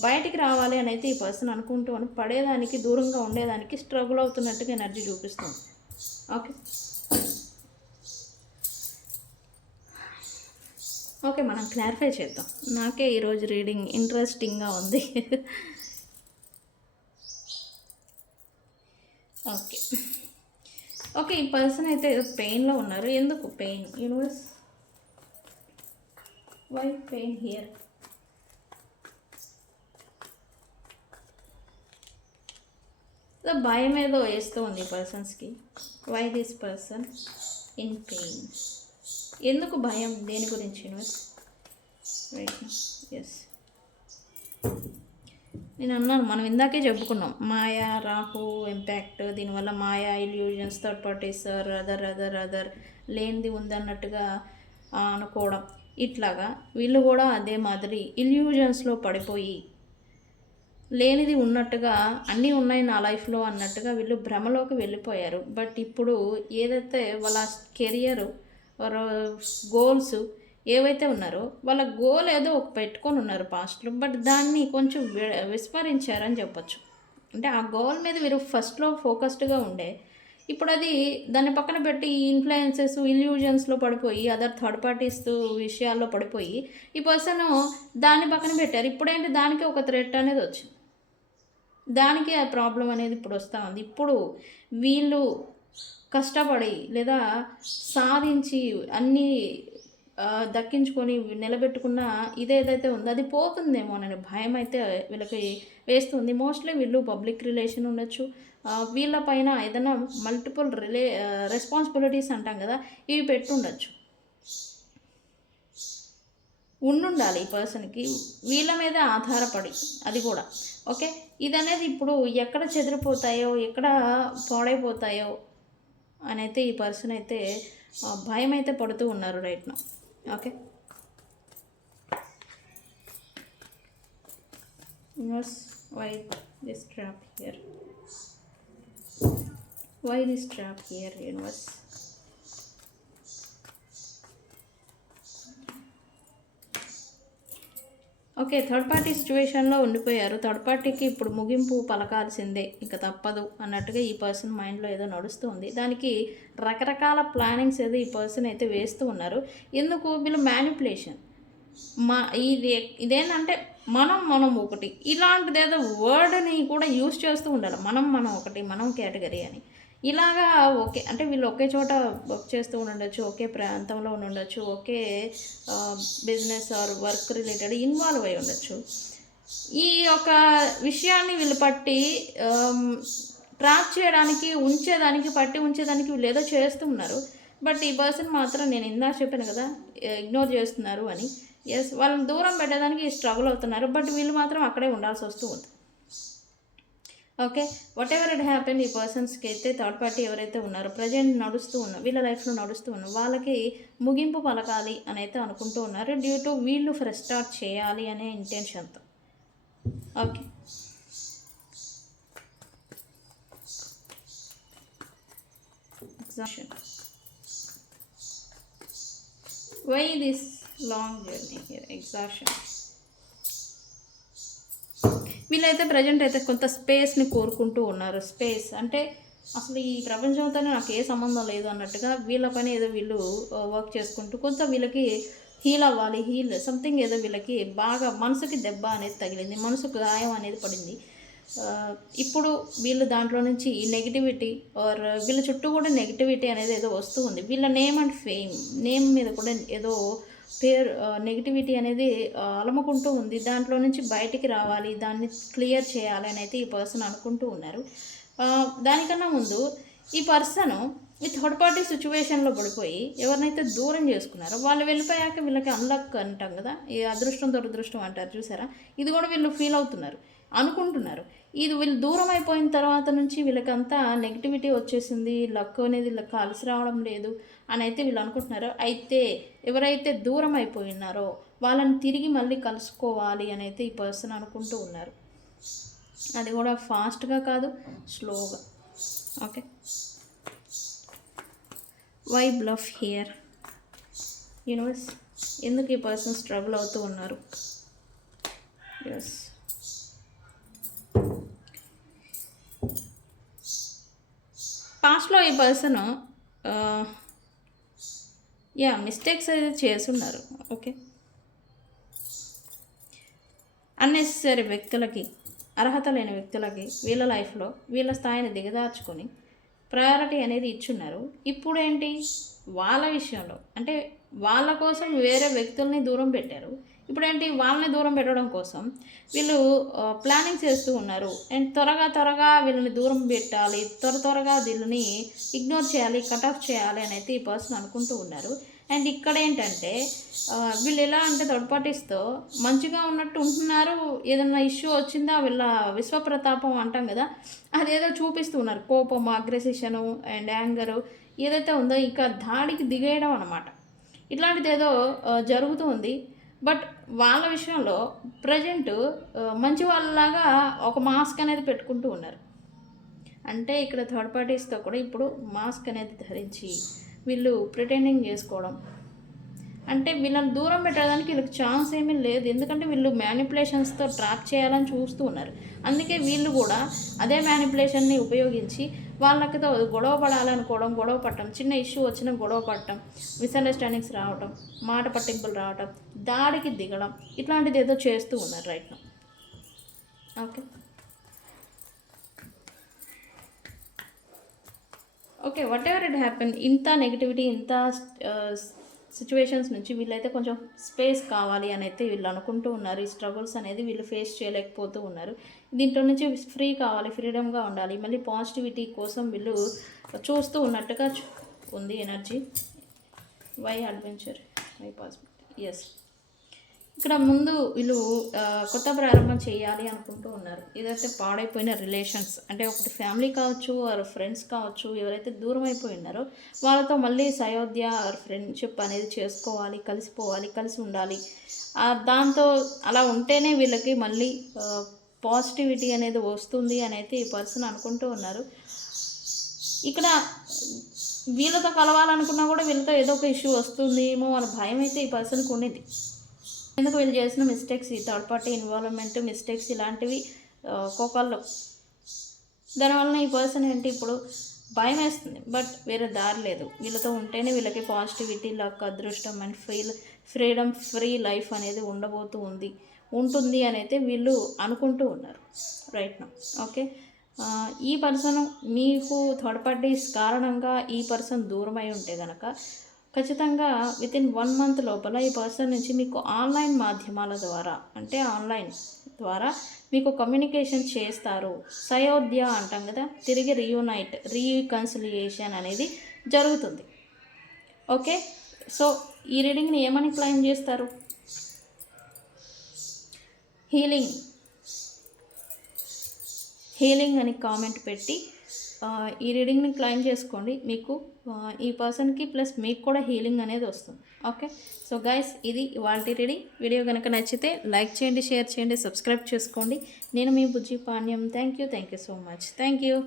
బయటికి రావాలి అని అయితే ఈ పర్సన్ అనుకుంటూ పడేదానికి, దూరంగా ఉండేదానికి స్ట్రగుల్ అవుతున్నట్టుగా ఎనర్జీ చూపిస్తుంది. ఓకే. ఓకే. మనం క్లారిఫై చేద్దాం. నాకే ఈరోజు రీడింగ్ ఇంట్రెస్టింగ్గా ఉంది. ఓకే. ఓకే. ఈ పర్సన్ అయితే పెయిన్లో ఉన్నారు. ఎందుకు pain? Universe, why pain here? భయం ఏదో వేస్తూ ఉంది ఈ పర్సన్స్కి. Why this person in pain? ఎందుకు భయం? దేని గురించి యూనివర్స్? రైట్. ఎస్, నేను అన్నాను, మనం ఇందాకే చెప్పుకున్నాం మాయా, రాహు ఇంపాక్ట్, దీనివల్ల మాయా, ఇల్యూజన్స్, థర్డ్ పార్టీస్, అదర్ లేనిది ఉందన్నట్టుగా అనుకోవడం, ఇట్లాగా వీళ్ళు కూడా అదే మాదిరి ఇల్యూజన్స్లో పడిపోయి లేనిది ఉన్నట్టుగా అన్నీ ఉన్నాయి నా లైఫ్లో అన్నట్టుగా వీళ్ళు భ్రమలోకి వెళ్ళిపోయారు. బట్ ఇప్పుడు ఏదైతే వాళ్ళ కెరియర్, గోల్స్ ఏవైతే ఉన్నారో వాళ్ళ గోల్ ఏదో పెట్టుకొని ఉన్నారు పాస్ట్లో, బట్ దాన్ని కొంచెం విస్మరించారని చెప్పచ్చు. అంటే ఆ గోల్ మీద వీరు ఫస్ట్లో ఫోకస్డ్గా ఉండే, ఇప్పుడు అది దాన్ని పక్కన పెట్టి ఇన్ఫ్లుయెన్సెస్, ఇల్యూజన్స్లో పడిపోయి అదర్ థర్డ్ పార్టీస్ విషయాల్లో పడిపోయి ఈ పర్సన్ దాన్ని పక్కన పెట్టారు. ఇప్పుడేంటి దానికి ఒక థ్రెట్ అనేది వచ్చింది. దానికి ఆ ప్రాబ్లం అనేది ఇప్పుడు వస్తూ ఉంది. ఇప్పుడు వీళ్ళు కష్టపడి లేదా సాధించి అన్నీ దక్కించుకొని నిలబెట్టుకున్న ఇదేదైతే ఉందో అది పోతుందేమో అనే భయం అయితే వీళ్ళకి వేస్తుంది. మోస్ట్లీ వీళ్ళు పబ్లిక్ రిలేషన్ ఉండొచ్చు, వీళ్ళ పైన ఏదైనా మల్టిపుల్ రెస్పాన్సిబిలిటీస్ అంటాం కదా, ఇవి పెట్టుండొచ్చు, ఉండాలి ఈ పర్సన్కి వీళ్ళ మీద ఆధారపడి. అది కూడా ఓకే. ఇదనేది ఇప్పుడు ఎక్కడ చెదిరిపోతాయో ఎక్కడ పాడైపోతాయో అని అయితే ఈ పర్సన్ అయితే భయం అయితే పడుతూ ఉన్నారు రైట్ నా. Okay, why this trap here, why this trap here universe. Okay, third party సిచ్యువేషన్లో ఉండిపోయారు. థర్డ్ పార్టీకి ఇప్పుడు ముగింపు పలకాల్సిందే, ఇంకా తప్పదు అన్నట్టుగా ఈ పర్సన్ మైండ్లో ఏదో నడుస్తుంది. దానికి రకరకాల ప్లానింగ్స్ ఏదో ఈ పర్సన్ అయితే వేస్తూ ఉన్నారు. ఎందుకు వీళ్ళు మ్యానిపులేషన్ ఇదేంటంటే మనం ఒకటి ఇలాంటిది ఏదో వర్డ్ని కూడా యూజ్ చేస్తూ ఉండాలి. మనం ఒకటి, మనం కేటగిరీ అని ఇలాగా. ఓకే అంటే వీళ్ళు ఒకే చోట వర్క్ చేస్తూ ఉండొచ్చు, ఒకే ప్రాంతంలో ఉండొచ్చు, ఒకే business or work related involve అయి ఉండొచ్చు. ఈ యొక్క విషయాన్ని వీళ్ళు పట్టి ట్రాప్ చేయడానికి ఉంచేదానికి వీళ్ళు ఏదో చేస్తూ ఉన్నారు. బట్ ఈ పర్సన్ మాత్రం నేను ఇందాక చెప్పాను కదా ఇగ్నోర్ చేస్తున్నారు అని. ఎస్, వాళ్ళని దూరం పెట్టడానికి స్ట్రగుల్ అవుతున్నారు, బట్ వీళ్ళు మాత్రం అక్కడే ఉండాల్సి వస్తూ ఉంది. Okay, what ever it happen, ఈ పర్సన్స్కి అయితే థర్డ్ పార్టీ ఎవరైతే ఉన్నారో ప్రజెంట్ నడుస్తూ ఉన్నారు, వీళ్ళ లైఫ్లో నడుస్తూ ఉన్నారు, వాళ్ళకి ముగింపు పలకాలి అని అయితే అనుకుంటూ ఉన్నారు. డ్యూ టు వీళ్ళు ఫ్రెష్ స్టార్ట్ చేయాలి అనే ఇంటెన్షన్తో. Okay, exhaustion. Why this long journey here, exhaustion. వీళ్ళైతే ప్రజెంట్ అయితే కొంత స్పేస్ని కోరుకుంటూ ఉన్నారు. స్పేస్ అంటే అసలు ఈ ప్రపంచంతో నాకు ఏ సంబంధం లేదు అన్నట్టుగా వీళ్ళ పని ఏదో వీళ్ళు వర్క్ చేసుకుంటూ కొంత వీళ్ళకి హీల్ అవ్వాలి, సంథింగ్ ఏదో వీళ్ళకి బాగా మనసుకి దెబ్బ అనేది తగిలింది, మనసుకు గాయం అనేది పడింది. ఇప్పుడు వీళ్ళు దాంట్లో నుంచి ఈ నెగిటివిటీ ఆర్ వీళ్ళ చుట్టూ కూడా నెగిటివిటీ అనేది ఏదో వస్తూ ఉంది. వీళ్ళ నేమ్ అండ్ ఫేమ్, నేమ్ మీద కూడా ఏదో పేరు నెగిటివిటీ అనేది అలముకుంటూ ఉంది. దాంట్లో నుంచి బయటికి రావాలి, దాన్ని క్లియర్ చేయాలి అని అయితే ఈ పర్సన్ అనుకుంటూ ఉన్నారు. దానికన్నా ముందు ఈ పర్సన్ ఈ థర్డ్ పార్టీ సిచ్యువేషన్లో పడిపోయి ఎవరినైతే దూరం చేసుకున్నారో వాళ్ళు వెళ్ళిపోయాక వీళ్ళకి అన్లక్ అంటాం కదా, ఈ అదృష్టం దురదృష్టం అంటారు చూసారా, ఇది కూడా వీళ్ళు ఫీల్ అవుతున్నారు, అనుకుంటున్నారు. ఇది వీళ్ళు దూరం అయిపోయిన తర్వాత నుంచి వీళ్ళకంతా నెగిటివిటీ వచ్చేసింది, లక్ అనేది వీళ్ళకి కలిసి రావడం లేదు అని అయితే వీళ్ళు అనుకుంటున్నారు. అయితే ఎవరైతే దూరం అయిపోయినారో వాళ్ళని తిరిగి మళ్ళీ కలుసుకోవాలి అని అయితే ఈ పర్సన్ అనుకుంటూ ఉన్నారు. అది కూడా ఫాస్ట్గా కాదు, స్లోగా. Okay, why bluff here universe, ఎందుకు ఈ పర్సన్ స్ట్రగుల్ అవుతూ ఉన్నారు? ఎస్, పాస్ట్లో ఈ పర్సన్ మిస్టేక్స్ అయితే చేస్తున్నారు. ఓకే, అన్నెసెసరీ వ్యక్తులకి, అర్హత లేని వ్యక్తులకి వీళ్ళ లైఫ్లో వీళ్ళ స్థాయిని దిగదార్చుకొని ప్రయారిటీ అనేది ఇచ్చున్నారు. ఇప్పుడు ఏంటి వాళ్ళ విషయంలో అంటే వాళ్ళ కోసం వేరే వ్యక్తుల్ని దూరం పెట్టారు. ఇప్పుడు ఏంటి వాళ్ళని దూరం పెట్టడం కోసం వీళ్ళు ప్లానింగ్ చేస్తూ ఉన్నారు. అండ్ త్వరగా వీళ్ళని దూరం పెట్టాలి, త్వరగా వీళ్ళని ఇగ్నోర్ చేయాలి, కట్ ఆఫ్ చేయాలి అని అయితే ఈ పర్సన్ అనుకుంటూ ఉన్నారు. అండ్ ఇక్కడ ఏంటంటే వీళ్ళు ఎలా అంటే థర్డ్ పార్టీస్తో మంచిగా ఉన్నట్టు ఉంటున్నారు. ఏదైనా ఇష్యూ వచ్చిందా వీళ్ళ విశ్వప్రతాపం అంటాం కదా, అదేదో చూపిస్తూ ఉన్నారు. కోపం, అగ్రెసిషను అండ్ యాంగరు ఏదైతే ఉందో ఇక దాడికి దిగేయడం అనమాట. ఇట్లాంటిది ఏదో జరుగుతూ ఉంది. బట్ వాళ్ళ విషయంలో ప్రజెంట్ మంచి వాళ్ళలాగా ఒక మాస్క్ అనేది పెట్టుకుంటూ ఉన్నారు. అంటే ఇక్కడ థర్డ్ పార్టీస్తో కూడా ఇప్పుడు మాస్క్ అనేది ధరించి వీళ్ళు ప్రిటెండింగ్ చేసుకోవడం, అంటే వీళ్ళని దూరం పెట్టడానికి వీళ్ళకి ఛాన్స్ ఏమీ లేదు. ఎందుకంటే వీళ్ళు మ్యానిపులేషన్స్తో ట్రాప్ చేయాలని చూస్తూ ఉన్నారు. అందుకే వీళ్ళు కూడా అదే మ్యానిపులేషన్ని ఉపయోగించి వాళ్ళకితో గొడవ పడాలనుకోవడం, గొడవ పడటం, చిన్న ఇష్యూ వచ్చినా గొడవ పడటం, మిస్అండర్స్టాండింగ్స్ రావటం, మాట పట్టింపులు రావటం, దాడికి దిగడం, ఇట్లాంటిది ఏదో చేస్తూ ఉన్నారు right now. Okay okay what ever it happen, ఇంత నెగిటివిటీ, ఇంత సిచ్యువేషన్స్ నుంచి వీళ్ళైతే కొంచెం స్పేస్ కావాలి అని అయితే వీళ్ళు అనుకుంటూ ఉన్నారు. ఈ స్ట్రగుల్స్ అనేది వీళ్ళు ఫేస్ చేయలేకపోతూ ఉన్నారు. దీంట్లో నుంచి ఫ్రీ కావాలి, ఫ్రీడమ్గా ఉండాలి, మళ్ళీ పాజిటివిటీ కోసం వీళ్ళు చూస్తూ ఉన్నట్టుగా ఉంది energy. Why adventure, why possibility, yes. ఇక్కడ ముందు వీళ్ళు కొత్త ప్రారంభం చేయాలి అనుకుంటూ ఉన్నారు. ఏదైతే పాడైపోయిన రిలేషన్స్, అంటే ఒకటి ఫ్యామిలీ కావచ్చు, ఆర్ ఫ్రెండ్స్ కావచ్చు, ఎవరైతే దూరం అయిపోయి ఉన్నారో వాళ్ళతో మళ్ళీ సయోధ్య ఆర్ ఫ్రెండ్షిప్ అనేది చేసుకోవాలి, కలిసిపోవాలి, కలిసి ఉండాలి. దాంతో అలా ఉంటేనే వీళ్ళకి మళ్ళీ పాజిటివిటీ అనేది వస్తుంది అని అయితే ఈ పర్సన్ అనుకుంటూ ఉన్నారు. ఇక్కడ వీళ్ళతో కలవాలనుకున్నా కూడా వీళ్ళతో ఏదో ఒక ఇష్యూ వస్తుందేమో అనే భయం అయితే ఈ పర్సన్కి ఉండింది. ఎందుకు వీళ్ళు చేసిన మిస్టేక్స్, ఈ థర్డ్ పార్టీ ఇన్వాల్వ్మెంట్ మిస్టేక్స్ ఇలాంటివి కోకాల్లో, దానివల్ల ఈ పర్సన్ ఏంటి ఇప్పుడు భయం వేస్తుంది. బట్ వేరే దారి లేదు, వీళ్ళతో ఉంటేనే వీళ్ళకి పాజిటివిటీ, లక్, అదృష్టం అండ్ ఫ్రీడమ్, ఫ్రీ లైఫ్ అనేది ఉంటుంది అని అయితే వీళ్ళు అనుకుంటూ ఉన్నారు రైట్ నౌ. ఓకే, ఈ పర్సన్ మీకు థర్డ్ పార్టీస్ కారణంగా ఈ పర్సన్ దూరం అయి ఉంటే కనుక ఖచ్చితంగా వితిన్ 1 month లోపల ఈ పర్సన్ నుంచి మీకు ఆన్లైన్ మాధ్యమాల ద్వారా, అంటే ఆన్లైన్ ద్వారా మీకు కమ్యూనికేషన్ చేస్తారు. సయోధ్య అంటాం కదా, తిరిగి రీకన్సిలియేషన్ అనేది జరుగుతుంది. ఓకే, సో ఈ రీడింగ్ని ఏమని క్లైమ్ చేస్తారు? హీలింగ్ అని కామెంట్ పెట్టి ఈ రీడింగ్ని క్లైమ్ చేసుకోండి. మీకు ఈ పర్సన్కి ప్లస్ మీకు కూడా హీలింగ్ అనేది వస్తుంది. ఓకే, సో గైస్, ఇది ఇవాల్టి రీడింగ్. వీడియో కనుక నచ్చితే లైక్ చేయండి, షేర్ చేయండి, సబ్స్క్రైబ్ చేసుకోండి. నేను మీ Bujji Panyam. Thank you so much. Thank you.